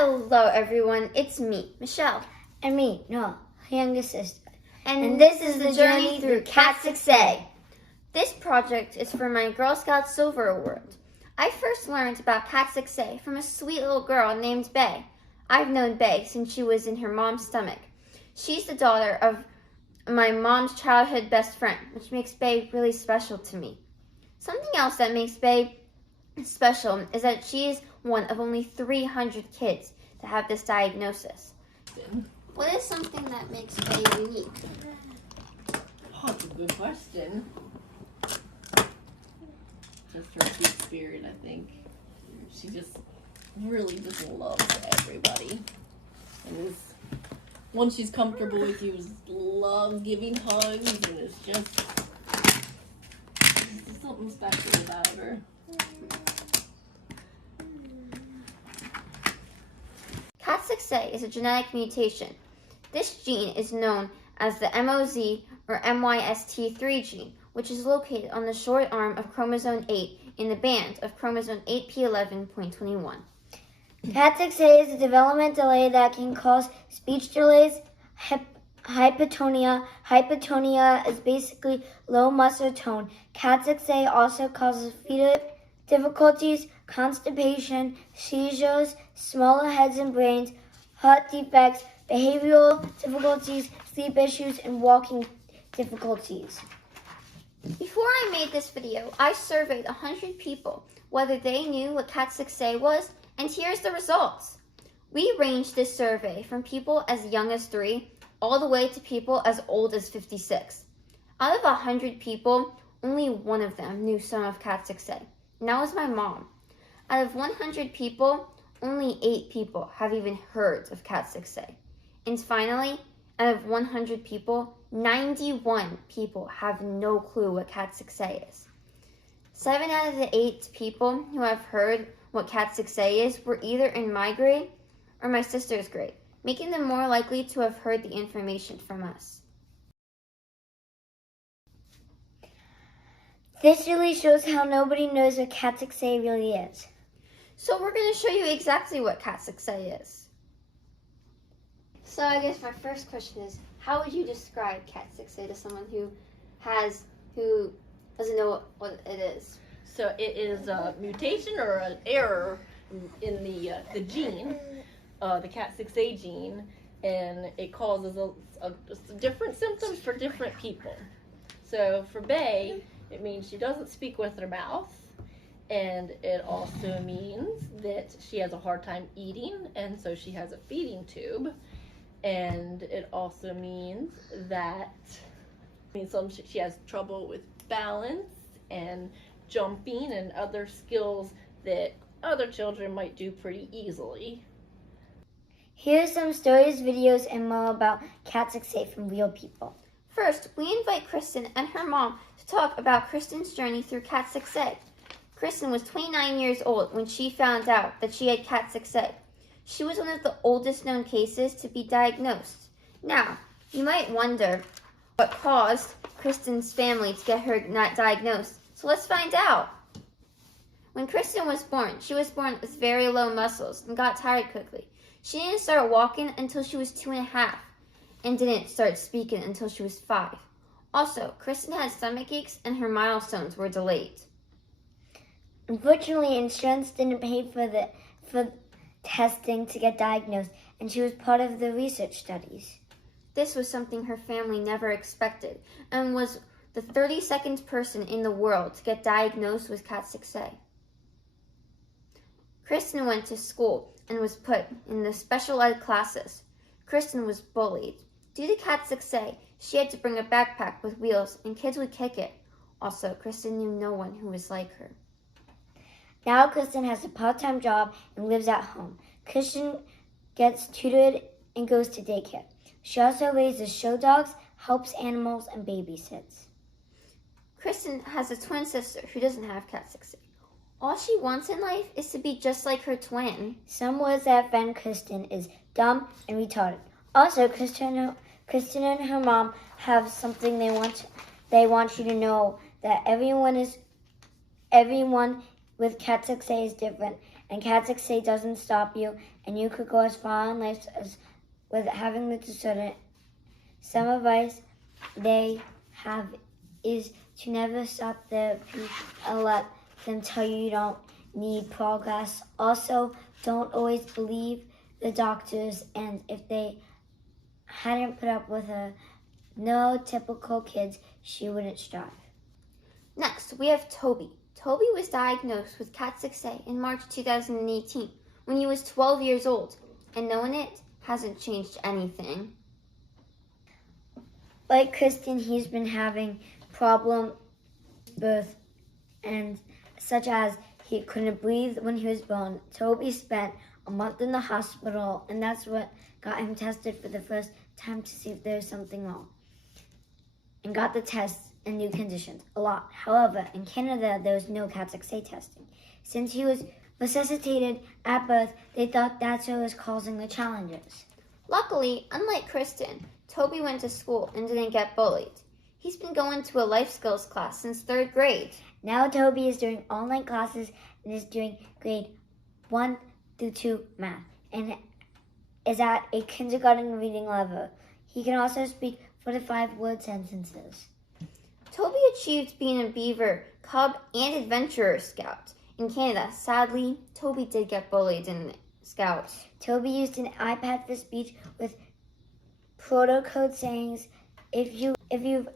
Hello everyone, it's me, Michelle. And me, Noah, her youngest sister. And this is the Journey Through KAT6A. This project is for my Girl Scout Silver Award. I first learned about KAT6A from a sweet little girl named Bay. I've known Bay since she was in her mom's stomach. She's the daughter of my mom's childhood best friend, which makes Bay really special to me. Something else that makes Bay special is that she is one of only 300 kids to have this diagnosis. What is something that makes Bay unique? Oh, that's a good question. Just her sweet spirit, I think. She just really just loves everybody. And once she's comfortable with you, loves giving hugs, and it's just something special about her. KAT6A is a genetic mutation. This gene is known as the MOZ or MYST3 gene, which is located on the short arm of chromosome 8 in the band of chromosome 8p11.21. KAT6A is a development delay that can cause speech delays, hypotonia. Hypotonia is basically low muscle tone. KAT6A also causes fetal difficulties, constipation, seizures, smaller heads and brains, heart defects, behavioral difficulties, sleep issues, and walking difficulties. Before I made this video, I surveyed 100 people whether they knew what KAT6A was, and here's the results. We ranged this survey from people as young as 3 all the way to people as old as 56. Out of 100 people, only one of them knew some of KAT6A, and that was my mom. Out of 100 people, only 8 people have even heard of KAT6A. And finally, out of 100 people, 91 people have no clue what KAT6A is. 7 out of the 8 people who have heard what KAT6A is were either in my grade or my sister's grade, making them more likely to have heard the information from us. This really shows how nobody knows what KAT6A really is. So we're going to show you exactly what KAT6A is. So I guess my first question is, how would you describe KAT6A to someone who doesn't know what it is? So it is a mutation or an error in the gene, the KAT6A gene, and it causes different symptoms for different people. So for Bay, it means she doesn't speak with her mouth, and it also means that she has a hard time eating, and so she has a feeding tube. And it also means that she has trouble with balance and jumping and other skills that other children might do pretty easily. Here's some stories, videos, and more about KAT6A from real people. First, we invite Kristen and her mom to talk about Kristen's journey through KAT6A. Kristen was 29 years old when she found out that she had KAT6A. She was one of the oldest known cases to be diagnosed. Now, you might wonder what caused Kristen's family to get her not diagnosed. So let's find out. When Kristen was born, she was born with very low muscles and got tired quickly. She didn't start walking until she was 2.5 and didn't start speaking until she was 5. Also, Kristen had stomach aches and her milestones were delayed. Unfortunately, insurance didn't pay for testing to get diagnosed, and she was part of the research studies. This was something her family never expected and was the 32nd person in the world to get diagnosed with KAT6A. Kristen went to school and was put in the special ed classes. Kristen was bullied. Due to KAT6A, she had to bring a backpack with wheels and kids would kick it. Also, Kristen knew no one who was like her. Now Kristen has a part-time job and lives at home. Kristen gets tutored and goes to daycare. She also raises show dogs, helps animals, and babysits. Kristen has a twin sister who doesn't have KAT6A. All she wants in life is to be just like her twin. Some words that offend Kristen is dumb and retarded. Also, Kristen and her mom have something they want you to know, that everyone with KAT6A is different, and KAT6A doesn't stop you, and you could go as far in life as with having the disorder. Some advice they have is to never stop their peak and let them tell you don't need progress. Also, don't always believe the doctors, and if they hadn't put up with her neurotypical kids, she wouldn't strive. Next, we have Toby. Toby was diagnosed with KAT6A in March 2018 when he was 12 years old, and knowing it hasn't changed anything. Like Kristen, he's been having problems birth, and such as he couldn't breathe when he was born. Toby spent a month in the hospital, and that's what got him tested for the first time to see if there was something wrong, and got the tests in new conditions a lot. However, in Canada, there was no KAT6A testing. Since he was resuscitated at birth, they thought that's what was causing the challenges. Luckily, unlike Kristen, Toby went to school and didn't get bullied. He's been going to a life skills class since 3rd grade. Now Toby is doing online classes and is doing grade 1 through 2 math and is at a kindergarten reading level. He can also speak 4 to 5 word sentences. Toby achieved being a Beaver, Cub, and Adventurer Scout. In Canada, sadly, Toby did get bullied in Scouts. Toby used an iPad for speech with protocode sayings. If you've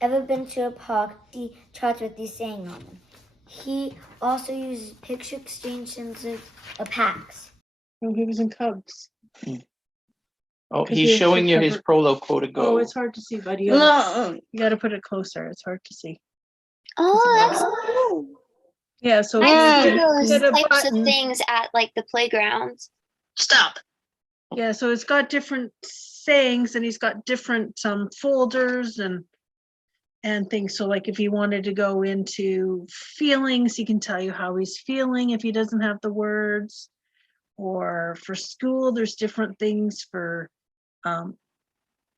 ever been to a park, see charts with these sayings on them. He also uses picture exchange sensors or packs. Oh, he was in Cubs. Oh, 'Cause he's he showing you his covered- prolo code Oh, go. it's hard to see, buddy. No. You got to put it closer. It's hard to see. Oh, that's cool. Yeah, so I he see those hit a Types of button. things at like the playgrounds. Stop. Yeah, so it's got different sayings, and he's got different folders and things. So like if he wanted to go into feelings, he can tell you how he's feeling if he doesn't have the words. Or for school, there's different things for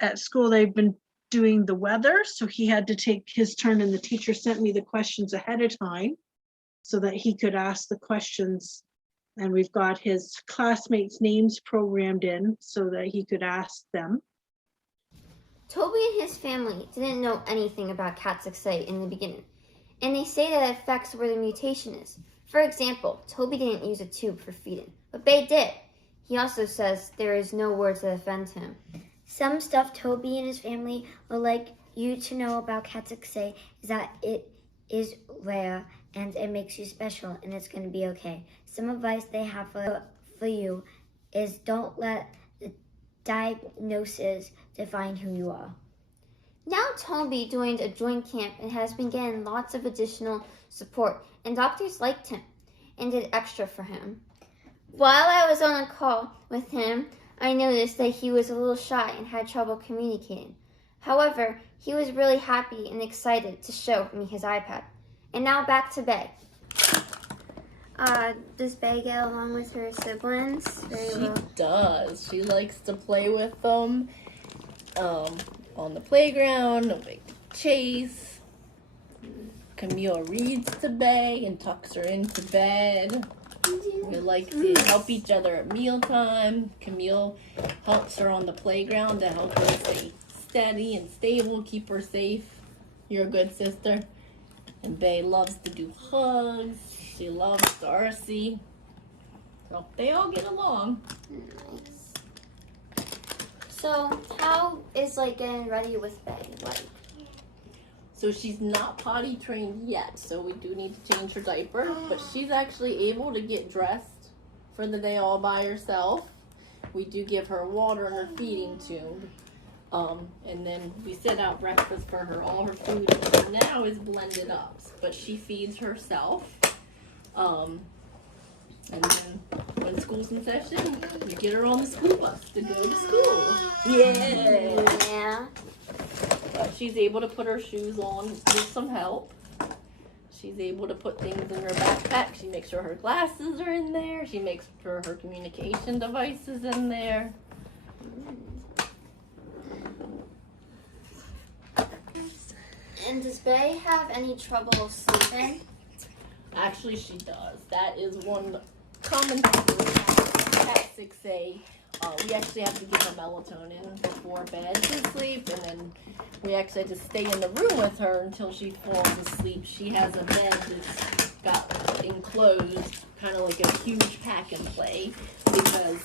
at school. They've been doing the weather, so he had to take his turn, and the teacher sent me the questions ahead of time so that he could ask the questions. And we've got his classmates' names programmed in so that he could ask them. Toby and his family didn't know anything about KAT6A in the beginning, and they say that it affects where the mutation is. For example, Toby didn't use a tube for feeding, but Bay did. He also says there is no words that offend him. Some stuff Toby and his family would like you to know about KAT6A is that it is rare and it makes you special, and it's going to be okay. Some advice they have for you is don't let the diagnosis define who you are. Now Toby joined a joint camp and has been getting lots of additional support, and doctors liked him and did extra for him. While I was on a call with him, I noticed that he was a little shy and had trouble communicating. However, he was really happy and excited to show me his iPad. And now back to Bay. Does Bay get along with her siblings very She well? does. She likes to play with them on the playground, like chase. Camille reads to Bay and tucks her into bed. We like to help each other at mealtime. Camille helps her on the playground to help her stay steady and stable, keep her safe. You're a good sister. And Bay loves to do hugs. She loves Darcy. So they all get along. Nice. So, how is like getting ready with Bay? Like, So she's not potty trained yet, so we do need to change her diaper, but she's actually able to get dressed for the day all by herself. We do give her water in her feeding tube. And then we set out breakfast for her. All her food now is blended up, but she feeds herself. And then when school's in session, we get her on the school bus to go to school. Yeah. yeah. She's able to put her shoes on with some help. She's able to put things in her backpack. She makes sure her glasses are in there. She makes sure her communication devices in there. And does Bay have any trouble sleeping? Actually, she does. That is one common thing with KAT6A, we actually have to give her melatonin before bed to sleep, and then we actually have to stay in the room with her until she falls asleep. She has a bed that's got enclosed, kind of like a huge pack and play, because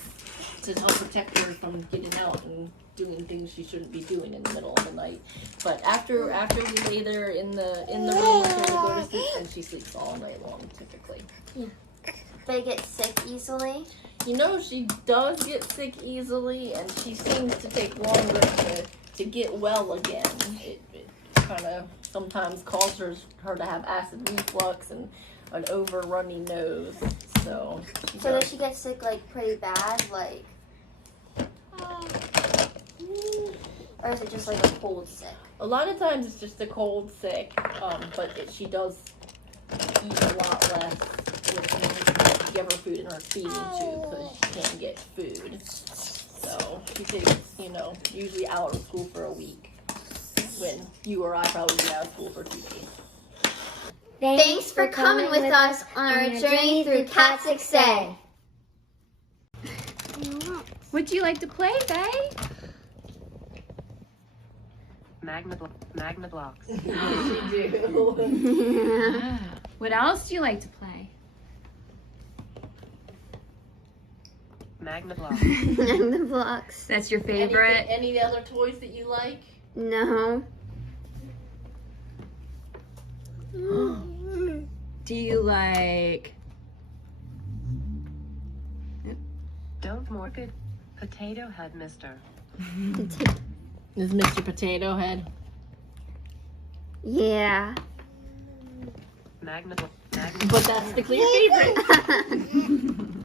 to help protect her from getting out and doing things she shouldn't be doing in the middle of the night. But after we lay there in the room with her to go to sleep, and she sleeps all night long typically. They get sick easily. You know, she does get sick easily, and she seems to take longer to get well again. It kind of sometimes causes her to have acid reflux and an over runny nose. So does she get sick like pretty bad, like, or is it just like a cold sick? a lot of times it's just a cold sick, but she does eat a lot less, which means you give her food in her feeding tube because she can't get food. So she takes, usually out of school for a week, when you or I probably be out of school for 2 days. Thanks for coming with us on our journey through KAT6A. Would you like to play, Faye? Magna blocks. Yes, you do. What else do you like to play? Magna blocks. The blocks. That's your favorite? Any other toys that you like? No. Do you like... Don't mortgage potato head, mister. Is Mr. Potato Head? Yeah. Magna But that's the clear favorite.